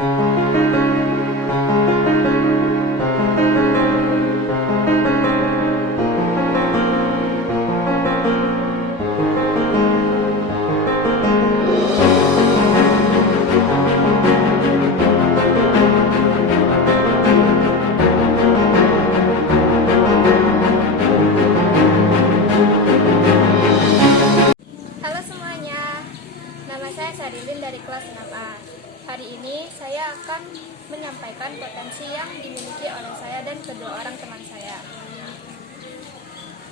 Halo semuanya, nama saya Sarilin dari kelas 6A. Hari ini saya akan menyampaikan potensi yang dimiliki oleh saya dan kedua orang teman saya.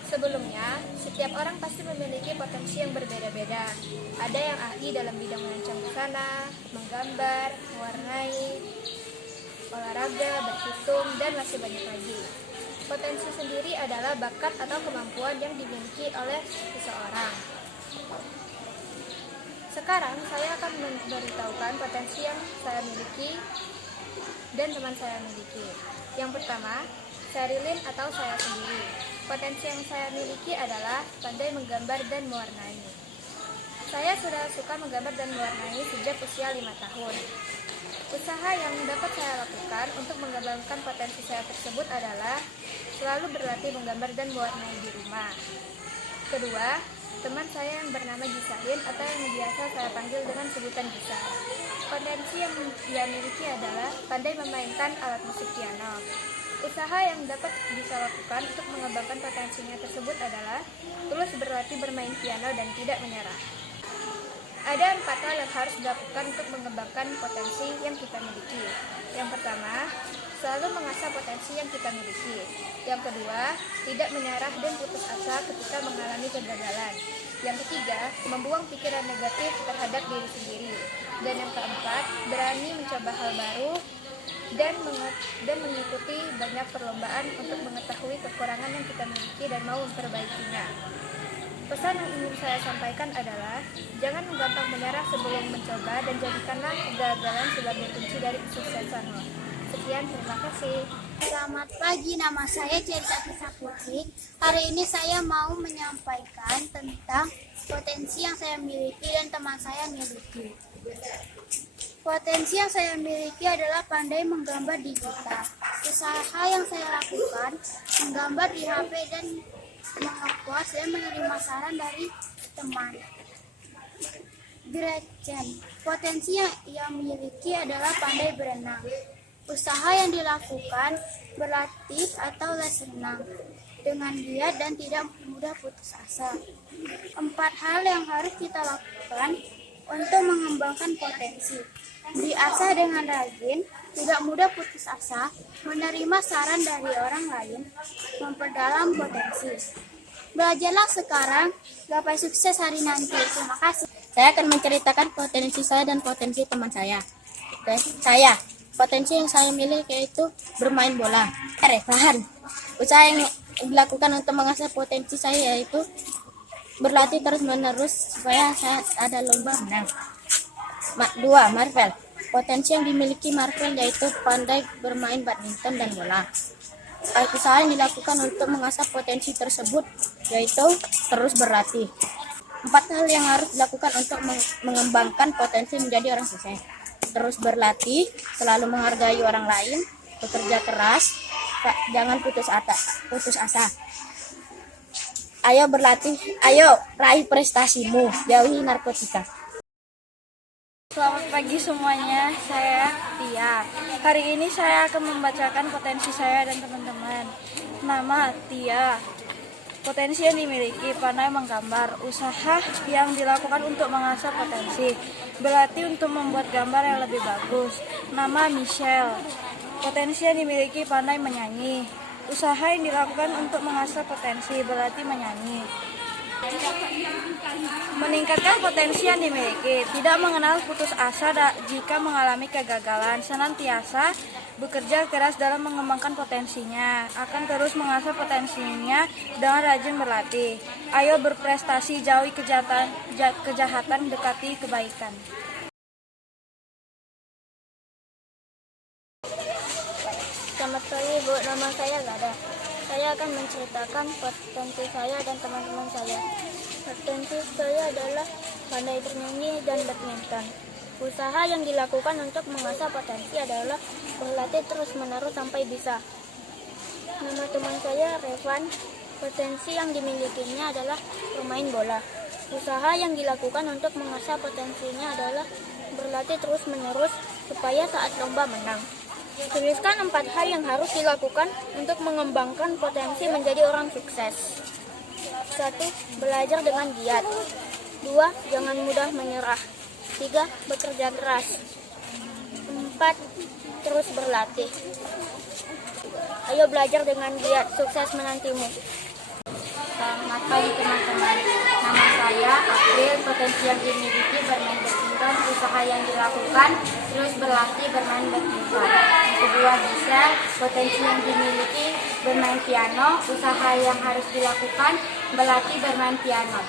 Sebelumnya, setiap orang pasti memiliki potensi yang berbeda-beda. Ada yang ahli dalam bidang merancang busana, menggambar, mewarnai, olahraga, berhitung, dan masih banyak lagi. Potensi sendiri adalah bakat atau kemampuan yang dimiliki oleh seseorang. Sekarang saya akan memberitahukan potensi yang saya miliki dan teman saya miliki. Yang pertama, Sarilin atau saya sendiri. Potensi yang saya miliki adalah pandai menggambar dan mewarnai. Saya sudah suka menggambar dan mewarnai sejak usia 5 tahun. Usaha yang dapat saya lakukan untuk mengembangkan potensi saya tersebut adalah selalu berlatih menggambar dan mewarnai di rumah. Kedua, teman saya yang bernama Gisahin atau yang biasa saya panggil dengan sebutan Gisa. Potensi yang dia miliki adalah pandai memainkan alat musik piano. Usaha yang dapat bisa lakukan untuk mengembangkan potensinya tersebut adalah terus berlatih bermain piano dan tidak menyerah. Ada 4 hal yang harus dilakukan untuk mengembangkan potensi yang kita miliki. Yang pertama, selalu mengasah potensi yang kita miliki. Yang kedua, tidak menyerah dan putus asa ketika mengalami kegagalan. Yang ketiga, membuang pikiran negatif terhadap diri sendiri. Dan yang keempat, berani mencoba hal baru dan mengikuti banyak perlombaan untuk mengetahui kekurangan yang kita miliki dan mau memperbaikinya. Pesan yang ingin saya sampaikan adalah jangan gampang menyerah sebelum mencoba dan jadikanlah kegagalan sebagai kunci dari kesuksesan. Sekian, terima kasih. Selamat pagi, nama saya Cerita Kisah Putri. Hari ini saya mau menyampaikan tentang potensi yang saya miliki dan teman saya miliki. Potensi yang saya miliki adalah pandai menggambar digital. Usaha yang saya lakukan, menggambar di HP dan mengupload dan menerima saran dari teman. Gretchen, potensi yang ia miliki adalah pandai berenang. Usaha yang dilakukan, berlatih atau les renang dengan giat dan tidak mudah putus asa. 4 hal yang harus kita lakukan untuk mengembangkan potensi. Diasah dengan rajin, tidak mudah putus asa, menerima saran dari orang lain, memperdalam potensi. Belajarlah sekarang, gapai sukses hari nanti. Terima kasih. Saya akan menceritakan potensi saya dan potensi teman saya. Potensi yang saya miliki yaitu bermain bola. Usaha yang dilakukan untuk mengasah potensi saya yaitu berlatih terus-menerus supaya saya ada lomba menang. 2. Marvel. Potensi yang dimiliki Marvel yaitu pandai bermain badminton dan bola. Usaha yang dilakukan untuk mengasah potensi tersebut yaitu terus berlatih. 4 hal yang harus dilakukan untuk mengembangkan potensi menjadi orang sukses. Terus berlatih, selalu menghargai orang lain, bekerja keras, jangan putus asa. Ayo berlatih, ayo raih prestasimu, jauhi narkotika. Selamat pagi semuanya, saya Tia. Hari ini saya akan membacakan potensi saya dan teman-teman. Nama Tia. Potensi yang dimiliki, pandai menggambar. Usaha yang dilakukan untuk mengasah potensi. Berlatih untuk membuat gambar yang lebih bagus. Nama Michelle. Potensi yang dimiliki, pandai menyanyi. Usaha yang dilakukan untuk mengasah potensi. Berlatih menyanyi. Meningkatkan potensi yang dimiliki, tidak mengenal putus asa jika mengalami kegagalan, senantiasa bekerja keras dalam mengembangkan potensinya, akan terus mengasah potensinya dengan rajin berlatih. Ayo berprestasi, jauhi kejahatan, dekati kebaikan. Selamat pagi Bu, nama saya Lada. Saya akan menceritakan potensi saya dan teman-teman saya. Potensi saya adalah pandai bernyanyi dan badminton. Usaha yang dilakukan untuk mengasah potensi adalah berlatih terus-menerus sampai bisa. Nama teman saya Revan. Potensi yang dimilikinya adalah bermain bola. Usaha yang dilakukan untuk mengasah potensinya adalah berlatih terus-menerus supaya saat lomba menang. Tuliskan 4 hal yang harus dilakukan untuk mengembangkan potensi menjadi orang sukses. 1. Belajar dengan giat. 2. Jangan mudah menyerah. 3. Bekerja keras. 4. Terus berlatih. Ayo belajar dengan giat, sukses menantimu. Selamat pagi teman-teman. Nama saya April. Potensi yang dimiliki bermain badminton, usaha yang dilakukan, terus berlatih bermain badminton. Yang kedua bisa, potensi yang dimiliki bermain piano, usaha yang harus dilakukan, berlatih bermain piano.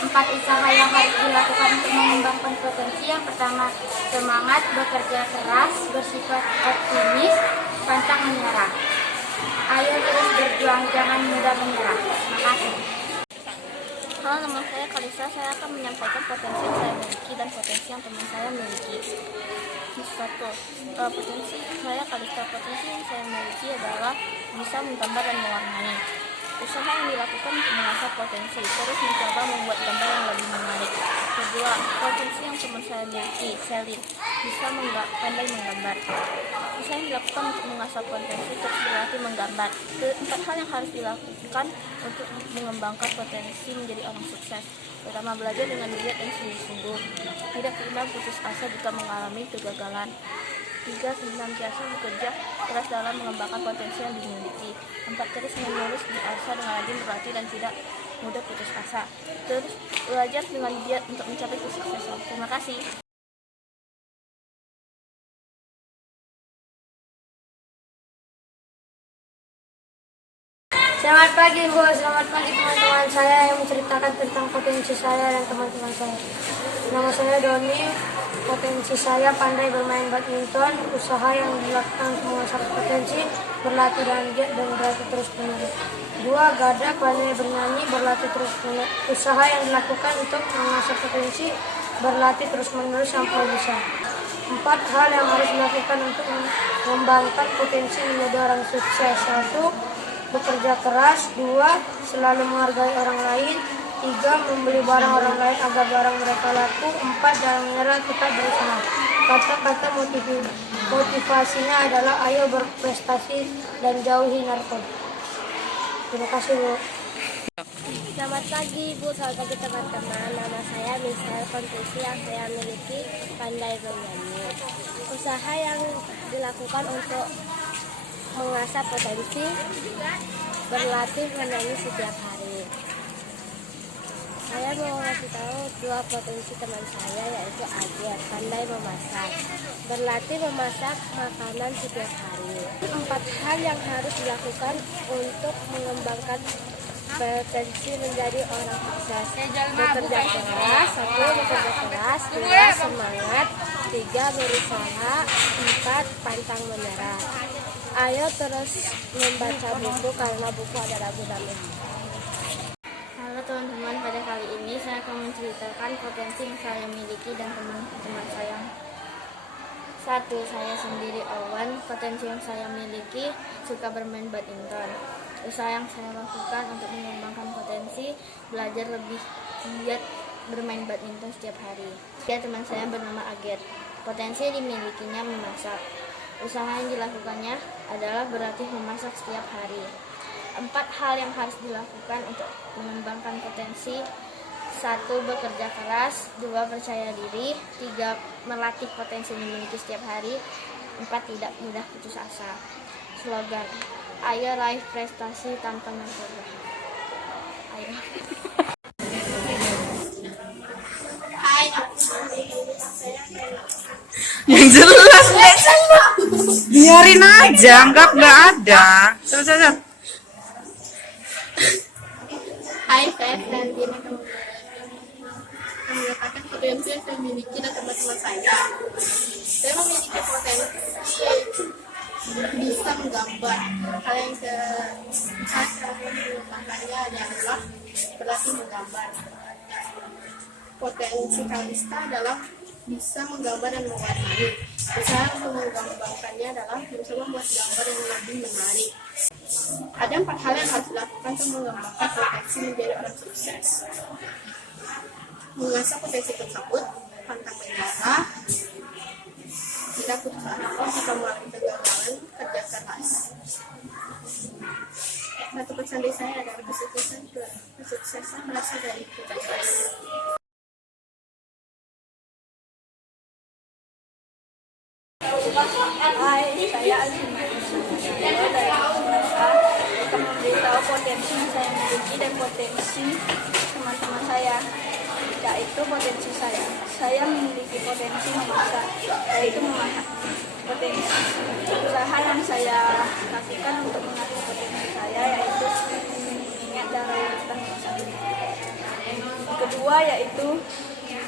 4 usaha yang harus dilakukan untuk mengembangkan potensi. Yang pertama, semangat, bekerja keras, bersifat optimis, pantang menyerah. Ayo terus berjuang, jangan mudah menyerah. Terima kasih. Halo, nama saya Kalisa. Saya akan menyampaikan potensi yang saya miliki dan potensi yang teman saya miliki. Potensi saya Kalisa. Potensi yang saya miliki adalah bisa menggambar dan mewarnai. Usaha yang dilakukan untuk mengasah potensi, terus mencoba membuat gambar yang lebih menarik. Kedua, potensi yang teman saya miliki, Selin, bisa pandai menggambar. Usaha yang dilakukan untuk mengasah potensi, terus berlatih menggambar. 4 hal yang harus dilakukan untuk mengembangkan potensi menjadi orang sukses. Pertama, belajar dengan giat dan sungguh-sungguh. Tidak pernah putus asa jika mengalami kegagalan. 3. Senantiasa bekerja keras dalam mengembangkan potensi yang dimiliki. 4. Terus menerus diasah dengan rajin berlatih dan tidak mudah putus asa. Terus belajar dengan giat untuk mencapai kesuksesan. Terima kasih. Selamat pagi Bu, selamat pagi teman-teman saya yang menceritakan tentang potensi saya dan teman-teman saya. Nama saya Doni, potensi saya pandai bermain badminton, usaha yang dilakukan untuk mengasah potensi, berlatih dengan giat dan berlatih terus-menerus. 2. Gada, pandai bernyanyi, berlatih terus-menerus, usaha yang dilakukan untuk mengasah potensi, berlatih terus-menerus sampai bisa. 4 hal yang harus dilakukan untuk mengembangkan potensi menjadi orang sukses. 1. Bekerja keras. 2. Selalu menghargai orang lain. 3. Membeli barang orang lain agar barang mereka laku. 4. Jangan menyerah, tetap berusaha. Kata-kata motivasinya adalah ayo berprestasi dan jauhi narkoba. Terima kasih Bu. Selamat pagi Bu, selamat pagi teman-teman. Nama saya Michelle. Potensi yang saya miliki pandai bernyanyi. Usaha yang dilakukan untuk mengasah potensi, berlatih menyanyi setiap hari. Saya mau ngasih tahu 2 potensi teman saya, yaitu Ager, pandai memasak, berlatih memasak makanan setiap hari. 4 hal yang harus dilakukan untuk mengembangkan potensi menjadi orang sukses. Bekerja keras. 1. Bekerja keras. 2. Semangat. 3. Berusaha. 4. Pantang menyerah. Ayo terus membaca buku karena buku adalah gudang. Halo teman-teman, pada kali ini saya akan menceritakan potensi yang saya miliki dan teman-teman saya. 1. Saya sendiri Owen. Potensi yang saya miliki, suka bermain badminton. Usaha yang saya lakukan untuk mengembangkan potensi, belajar lebih giat bermain badminton setiap hari. Dia teman saya bernama Aget. Potensi yang dimilikinya memasak. Usaha yang dilakukannya adalah berlatih memasak setiap hari. 4 hal yang harus dilakukan untuk mengembangkan potensi. 1. Bekerja keras. 2. Percaya diri. 3. Melatih potensi yang dimiliki setiap hari. 4. Tidak mudah putus asa. Slogan, ayo raih prestasi tanpa narkoba. Ayo. Yang jelas biarin aja, anggap nggak ada. Coba. Hai, saya Frantina. Mengatakan potensi yang saya miliki dan teman-teman saya. Saya memiliki potensi bisa menggambar. Hal yang saya mengembangkannya adalah berlatih menggambar. Potensi Kalista adalah bisa menggambar dan mewarnai. Usaha untuk mengembangkannya adalah berusaha membuat gambar yang lebih menarik. Ada 4 hal yang harus dilakukan untuk mengembangkan potensi menjadi orang sukses. Mengasah potensi tersebut, pantang menyerah, tidak putus asa jika mengalami kegagalan, kerja keras. Satu pesan dari saya adalah kesuksesan berasal dari kerja keras. Hai, saya Alvina. Saya dari Masa akan memberitahu potensi yang saya miliki dan potensi teman-teman saya, yaitu potensi saya. Saya memiliki potensi memasak, yaitu memasak. Potensi usaha yang saya lakukan untuk mengasah potensi saya yaitu mengingat cara tentang masak. Yang kedua yaitu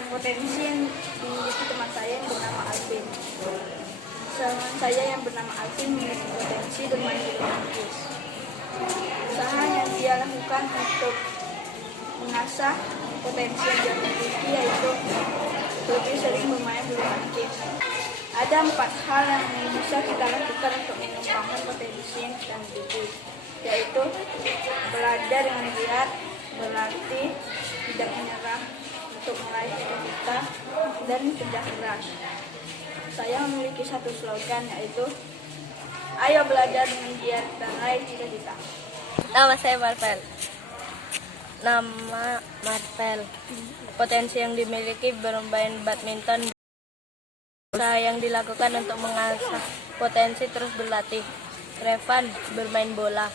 potensi yang dimiliki teman saya yang bernama Alvin. Teman saya yang bernama Alvin memiliki potensi bermain bulu tangkis. Usaha yang dia lakukan untuk mengasah potensi yang dia miliki yaitu lebih sering bermain bulu tangkis. Ada 4 hal yang bisa kita lakukan untuk mengembangkan potensi yang kita miliki, yaitu belajar dengan giat, berlatih, tidak menyerah untuk meraih cita-cita, dan kerja keras. Saya memiliki satu slogan yaitu ayo belajar dengan giat dan raih cita-cita. Nama saya Marvel. Nama Marvel. Potensi yang dimiliki bermain badminton. Usaha yang dilakukan untuk mengasah potensi terus berlatih. Revan, bermain bola.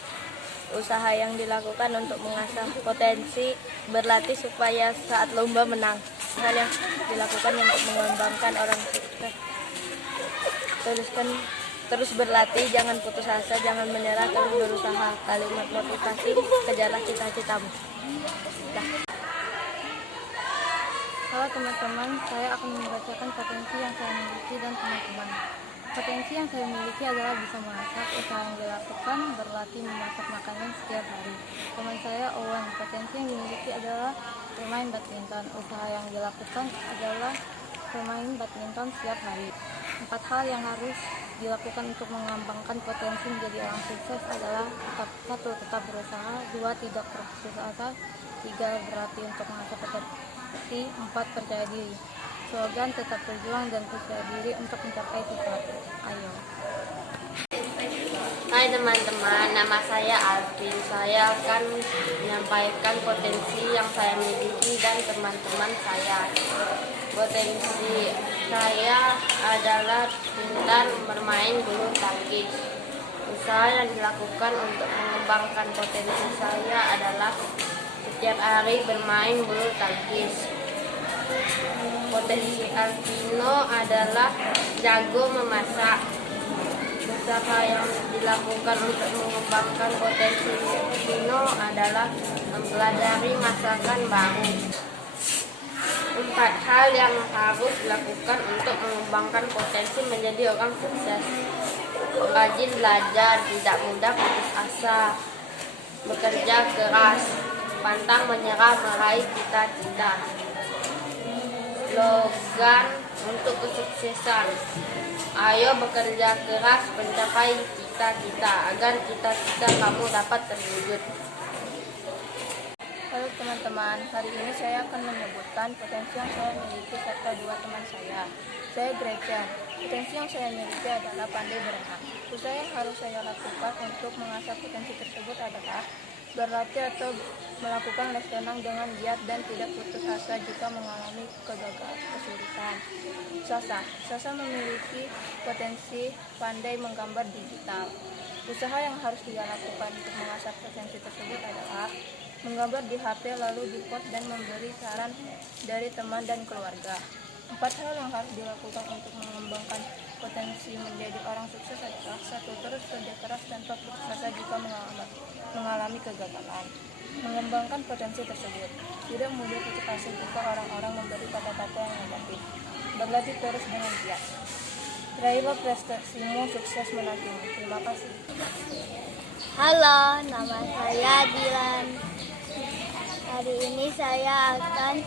Usaha yang dilakukan untuk mengasah potensi berlatih supaya saat lomba menang. Hal yang dilakukan untuk mengembangkan orang sukses. Terus berlatih, jangan putus asa, jangan menyerah, terus berusaha. Kalimat motivasi, kejarlah cita-citamu. Halo teman-teman, saya akan membacakan potensi yang saya miliki dan teman-teman. Potensi yang saya miliki adalah bisa memasak. Usaha yang dilakukan berlatih memasak makanan setiap hari. Teman saya Owen, potensi yang dimiliki adalah bermain badminton. Usaha yang dilakukan adalah bermain badminton setiap hari. 4 hal yang harus dilakukan untuk mengembangkan potensi menjadi orang sukses adalah 1. Tetap berusaha, 2. Tidak berputus asa, 3. Berlatih untuk mengasah potensi, 4. Percaya diri. Slogan tetap berjuang dan percaya diri untuk mencapai sesuatu. Ayo. Hai teman-teman, nama saya Alvin. Saya akan menyampaikan potensi yang saya miliki dan teman-teman saya. Potensi saya adalah pintar bermain bulu tangkis. Usaha yang dilakukan untuk mengembangkan potensi saya adalah setiap hari bermain bulu tangkis. Potensi Alvino adalah jago memasak. Usaha yang dilakukan untuk mengembangkan potensi Alvino adalah mempelajari masakan baru. 4 hal yang harus dilakukan untuk mengembangkan potensi menjadi orang sukses. Rajin belajar, tidak mudah putus asa, bekerja keras, pantang menyerah meraih cita-cita. Slogan untuk kesuksesan, ayo bekerja keras mencapai cita-cita agar cita-cita kamu dapat terwujud. Halo teman-teman, hari ini saya akan menyebutkan potensi yang saya miliki serta 2 teman saya. Saya Gretchen. Potensi yang saya miliki adalah pandai berenang. Usaha yang harus saya lakukan untuk mengasah potensi tersebut adalah berlatih atau melakukan les renang dengan giat dan tidak putus asa jika mengalami kesulitan. Sasa memiliki potensi pandai menggambar digital. Usaha yang harus dia lakukan untuk mengasah potensi tersebut adalah menggambar di HP lalu di-post dan memberi saran dari teman dan keluarga. 4 hal yang harus dilakukan untuk mengembangkan potensi menjadi orang sukses adalah 1. Terus kerja keras tanpa putus asa jika mengalami kegagalan. Mengembangkan potensi tersebut. Tidak mudah putus asa jika orang-orang memberi kata-kata yang negatif. Berlatih terus dengan giat. Raihlah prestasimu, sukses menantimu. Terima kasih. Halo, nama saya Dilan. Hari ini saya akan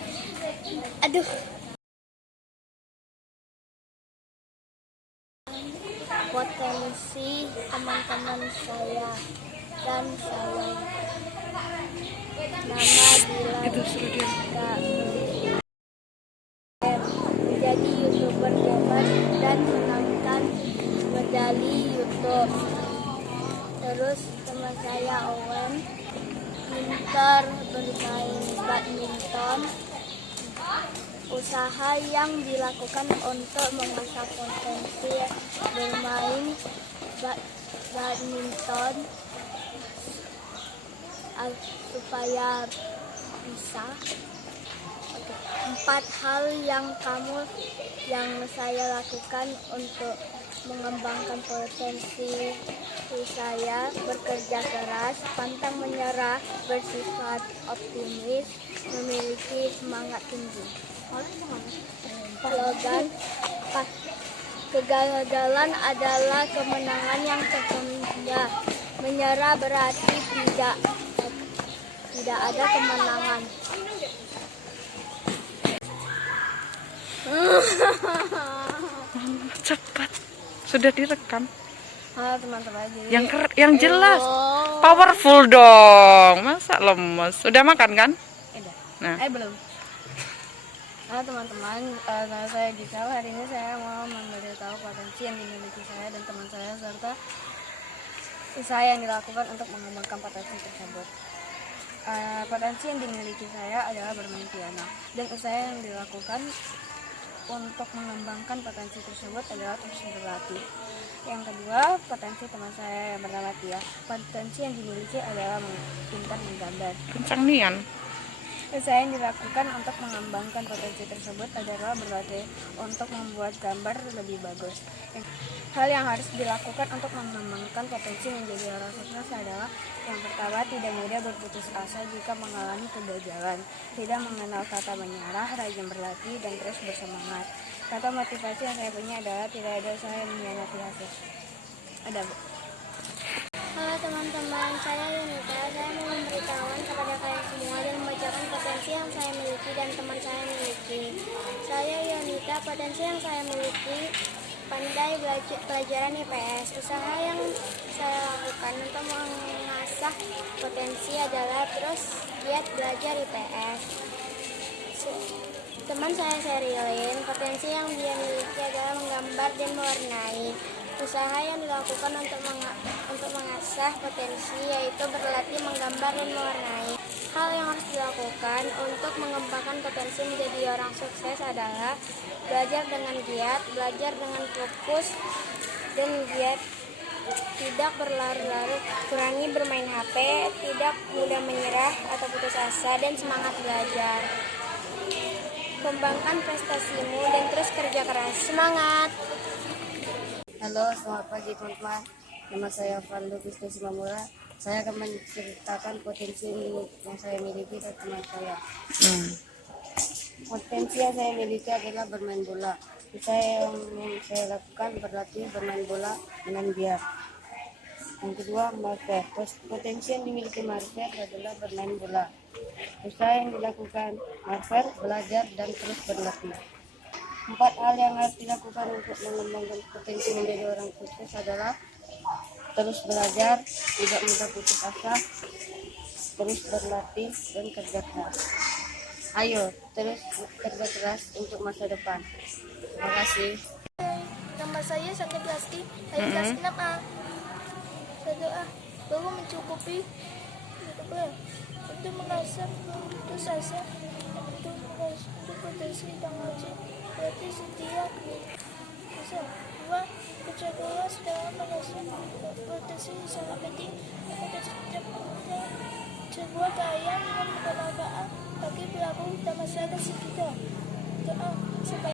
potensi teman-teman saya dan saya. Nama Dila menjadi YouTuber hebat dan menangkan medali YouTube. Terus teman saya Owen pintar bermain badminton. Usaha yang dilakukan untuk mengasah potensi bermain badminton supaya bisa. Empat hal yang saya lakukan untuk mengembangkan potensi saya: bekerja keras, pantang menyerah, bersifat optimis, memiliki semangat tinggi. Slogan: kegagalan adalah kemenangan yang sesungguhnya. Menyerah berarti tidak ada kemenangan. Cepat. Sudah direkam. Halo teman-teman, jadi Yang jelas. Powerful dong. Masa lemes? Udah makan kan? udah. Nah. Belum. Halo teman-teman, nama saya Gisel. Hari ini saya mau memberitahu potensi yang dimiliki saya dan teman saya serta usaha yang dilakukan untuk mengembangkan potensi tersebut. Potensi yang dimiliki saya adalah bermain piano, dan usaha yang dilakukan untuk mengembangkan potensi tersebut adalah terus berlatih. Yang kedua, potensi teman saya yang bernama Tia. Potensi yang dimiliki adalah pintar menggambar. Kencang nian. Usaha yang dilakukan untuk mengembangkan potensi tersebut adalah berlatih untuk membuat gambar lebih bagus. Hal yang harus dilakukan untuk mengembangkan potensi menjadi orang sukses adalah: yang pertama, tidak mudah berputus asa jika mengalami kegagalan, tidak mengenal kata menyerah, rajin berlatih, dan terus bersemangat. Kata motivasi yang saya punya adalah: tidak ada usaha yang mengkhianati hasil. Ada, Bu. Halo teman-teman, saya Yunita. Saya mau memberitahukan kepada kalian semua dan membacakan potensi yang saya miliki dan teman saya miliki. Saya Yunita. Potensi yang saya miliki: pandai pelajaran IPS. Usaha yang saya lakukan untuk mengasah potensi adalah terus giat belajar IPS. Teman saya Sherilyn, potensi yang dia miliki adalah menggambar dan mewarnai. Usaha yang dilakukan untuk mengasah potensi yaitu berlatih menggambar dan mewarnai. Hal yang harus dilakukan untuk mengembangkan potensi menjadi orang sukses adalah belajar dengan giat, belajar dengan fokus dan giat, tidak berlarut-larut, kurangi bermain HP, tidak mudah menyerah atau putus asa, dan semangat belajar. Kembangkan prestasimu dan terus kerja keras. Semangat! Halo, selamat pagi teman-teman. Nama saya Faldo Bisnis Mamura. Saya akan menceritakan potensi yang saya miliki dan teman saya. Potensi yang saya miliki adalah bermain bola. Usaha yang saya lakukan berlatih bermain bola dengan giat. Yang kedua, Marvel. Potensi yang dimiliki Marvel adalah bermain bola. Usaha yang dilakukan Marvel belajar dan terus berlatih. 4 hal yang harus dilakukan untuk mengembangkan potensi menjadi orang sukses adalah: terus belajar, tidak mudah putus asa, terus berlatih, dan kerja keras. Ayo, terus kerja keras untuk masa depan. Terima kasih. Nama saya Sandra Blasti. Saya kelas 6A. Berdoa bahwa mencukupi untuk mengasah putus asa, untuk potensi dan wajib berarti setia bisa. 2. Kerja keras dalam mengasah potensi sangat penting untuk setiap sebuah karya yang bermanfaat bagi pelaku dan masyarakat sekitar. Doa supaya